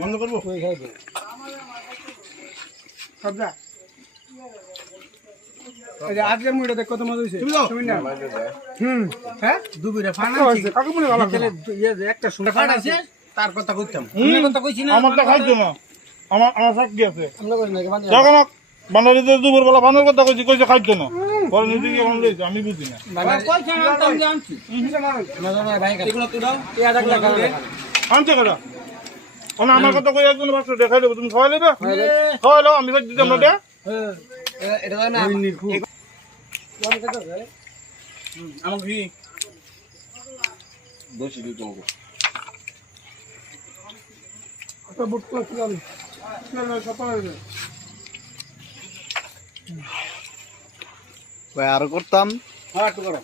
বন্ধ করবো আজকের মুড়িটা কত মজা হয়েছে তুমি না হ্যাঁ দুপুরে একটা শুনে ফাটাইছে তার কথা কইতাম কথা কইছি না আমারটা খাইছো না আমার সাক্ষী আছে দেখো না বান্ধবীদের দুপুর বেলা বান্ধবের কথা কইছি কইছে খাইছো না পরে নিজে গিয়ে এখন লইছে আমি বুঝি না আনছে কেটা আমার কথা কই একজন বাচ্চা দেখাই দেবো তুমি খাওয়াই দেবে খাওয়াই দাও আমি দিতে আমরা দে আমাকে বসে দিই তোমাকে আরো করতাম হ্যাঁ একটু করো